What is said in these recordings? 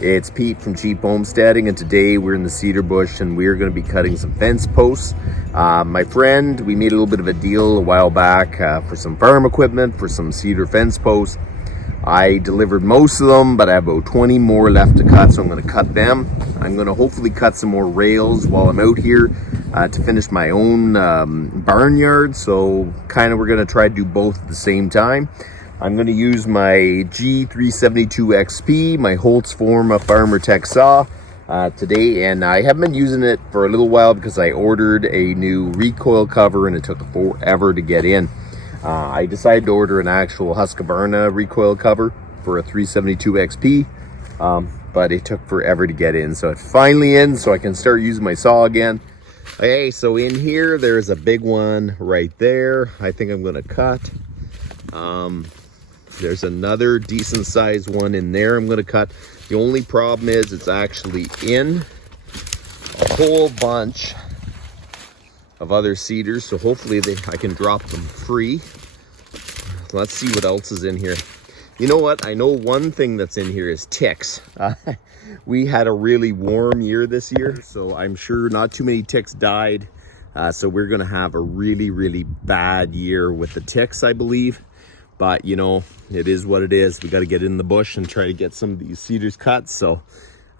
It's Pete from Cheap Homesteading, and today we're in the cedar bush and we're going to be cutting some fence posts. My friend, we made a little bit of a deal a while back for some farm equipment, for some cedar fence posts. I delivered most of them, but I have about 20 more left to cut, so I'm going to cut them. I'm going to hopefully cut some more rails while I'm out here to finish my own barnyard, so we're going to try to do both at the same time. I'm going to use my G372XP, my Holtz Forma Farmer Tech saw today, and I haven't been using it for a little while because I ordered a new recoil cover and it took forever to get in. I decided to order an actual Husqvarna recoil cover for a 372XP, but it took forever to get in, so it's finally in, so I can start using my saw again. Okay, so in here there's a big one right there. I think I'm going to cut. There's another decent sized one in there I'm going to cut. The only problem is it's actually in a whole bunch of other cedars, so hopefully I can drop them free. Let's see what else is in here. You know what? I know one thing that's in here is ticks. We had a really warm year this year, so I'm sure not too many ticks died. So we're going to have a really bad year with the ticks, I believe. But, you know, it is what it is. We got to get in the bush and try to get some of these cedars cut. So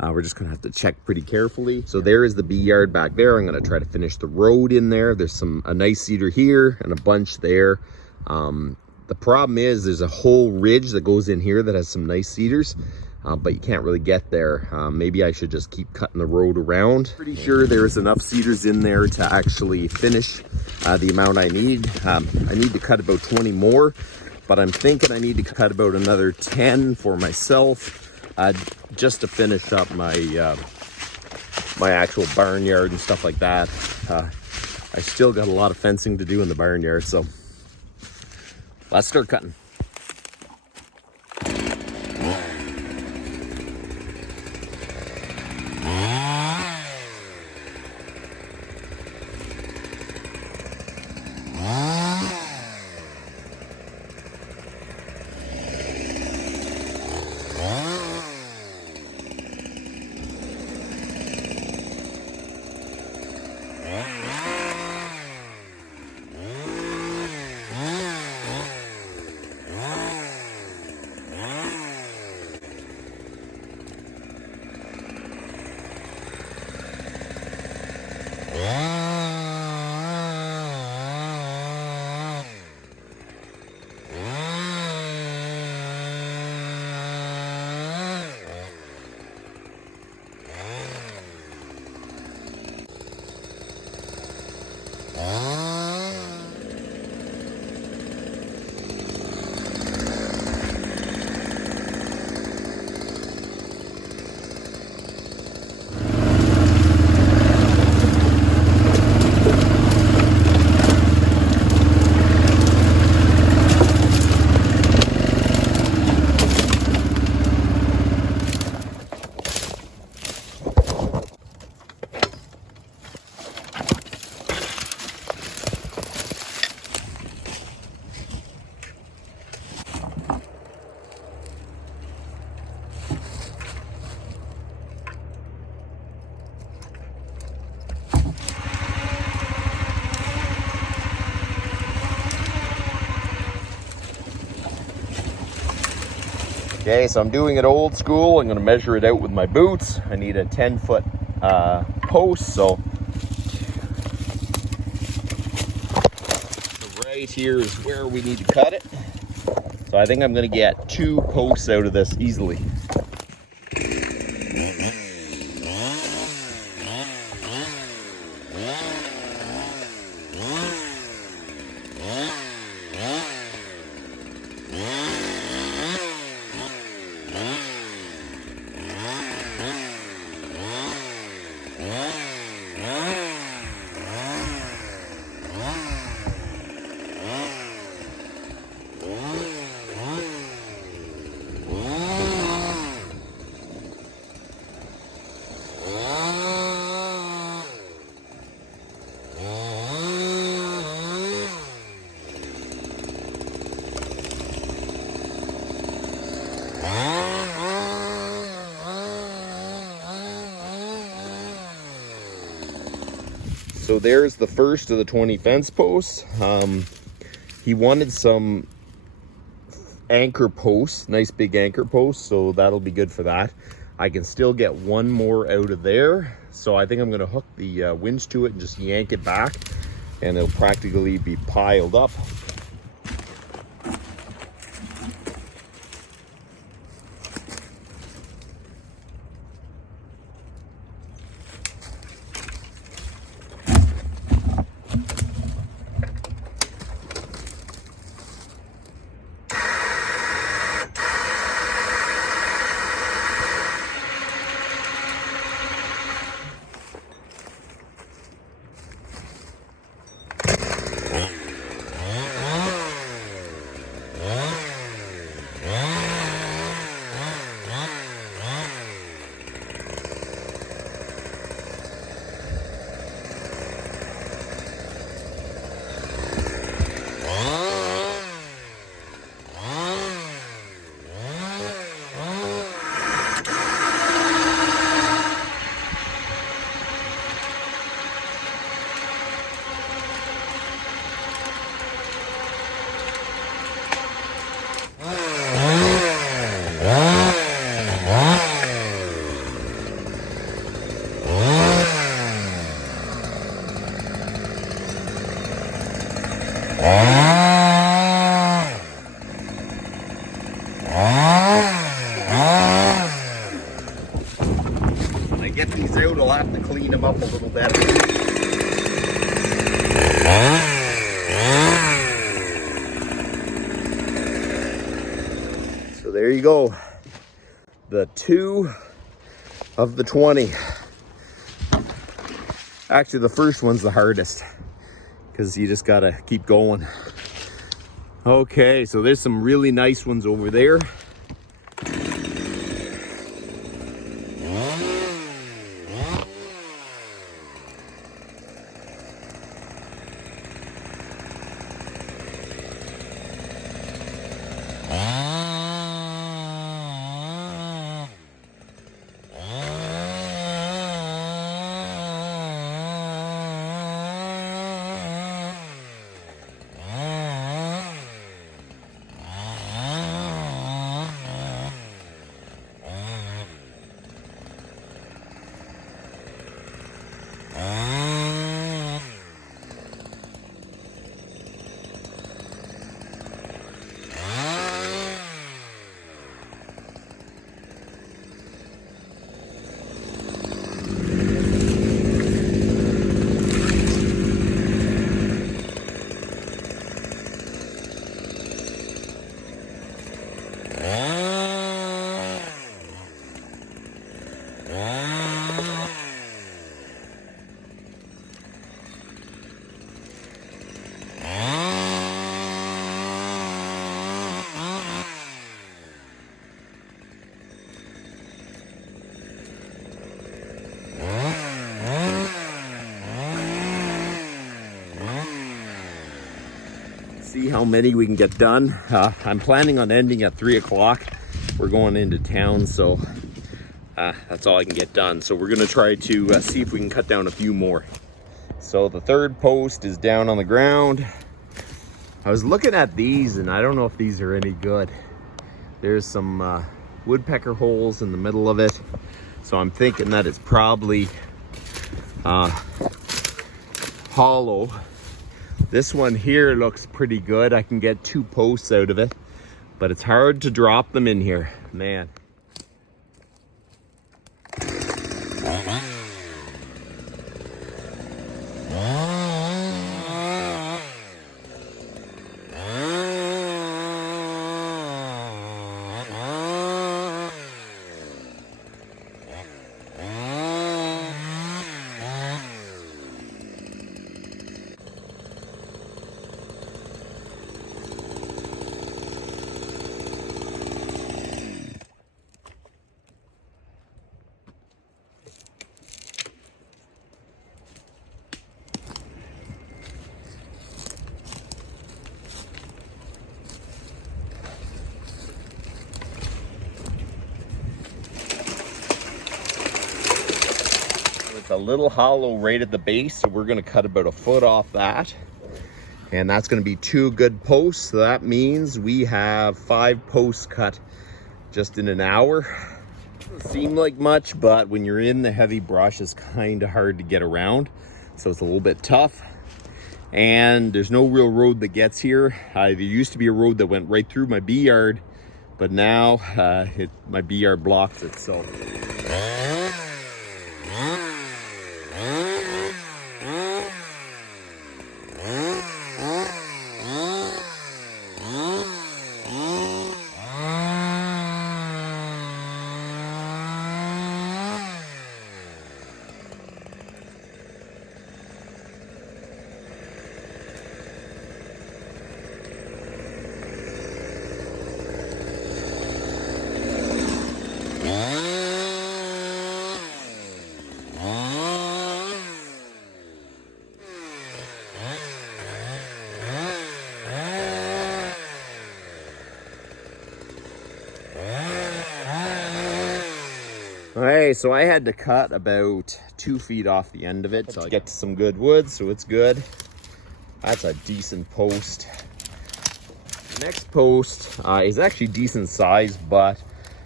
we're just going to have to check pretty carefully. So there is the bee yard back there. I'm going to try to finish the road in there. There's a nice cedar here and a bunch there. The problem is there's a whole ridge that goes in here that has some nice cedars, but you can't really get there. Maybe I should just keep cutting the road around. Pretty sure there's enough cedars in there to actually finish the amount I need. I need to cut about 20 more. But I'm thinking I need to cut about another 10 for myself, just to finish up my my actual barnyard and stuff like that. I still got a lot of fencing to do in the barnyard, so let's start cutting. Okay, so I'm doing it old school. I'm going to measure it out with my boots. I need a 10-foot post, so right here is where we need to cut it. So I think I'm going to get 2 posts out of this easily. So there's the first of the 20 fence posts. He wanted some anchor posts, nice big anchor posts, so that'll be good for that. I can still get one more out of there, so I think I'm going to hook the winch to it and just yank it back, and it'll practically be piled up. When I get these out, I'll have to clean them up a little better. So there you go. The 2 of the 20. Actually, the first one's the hardest because you just gotta keep going. Okay, so there's some really nice ones over there. See how many we can get done. I'm planning on ending at 3 o'clock. We're going into town, so that's all I can get done. So we're gonna try to see if we can cut down a few more. So the third post is down on the ground. I was looking at these and I don't know if these are any good. There's some woodpecker holes in the middle of it. So I'm thinking that it's probably hollow. This one here looks pretty good. I can get 2 posts out of it, but it's hard to drop them in here, man. It's a little hollow right at the base, so we're gonna cut about 1 foot off that. And that's gonna be 2 good posts. So that means we have 5 posts cut just in an hour. Doesn't seem like much, but when you're in the heavy brush, it's kind of hard to get around. So it's a little bit tough. And there's no real road that gets here. There used to be a road that went right through my bee yard, but now my bee yard blocks it, so. Alright, so I had to cut about 2 feet off the end of it to get to some good wood, so it's good. That's a decent post. The next post is actually decent size, but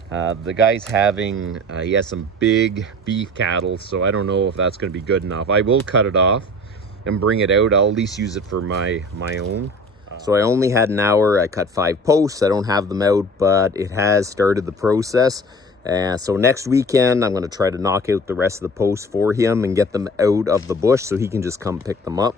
the guy's having, he has some big beef cattle, so I don't know if that's going to be good enough. I will cut it off and bring it out. I'll at least use it for my own. So I only had an hour. I cut 5 posts. I don't have them out, but it has started the process. So next weekend, I'm going to try to knock out the rest of the posts for him and get them out of the bush so he can just come pick them up.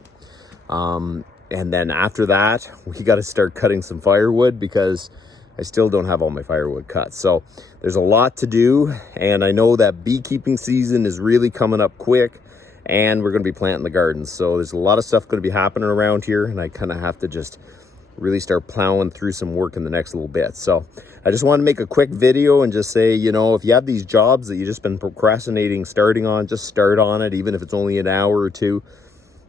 And then after that, we got to start cutting some firewood because I still don't have all my firewood cut. So there's a lot to do. And I know that beekeeping season is really coming up quick and we're going to be planting the gardens. So there's a lot of stuff going to be happening around here. And I kind of have to just really start plowing through some work in the next little bit. So I just want to make a quick video and just say, you know, if you have these jobs that you've just been procrastinating starting on, just start on it, even if it's only an hour or two,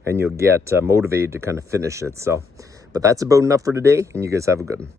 and you'll get motivated to kind of finish it. So, but that's about enough for today, and you guys have a good one.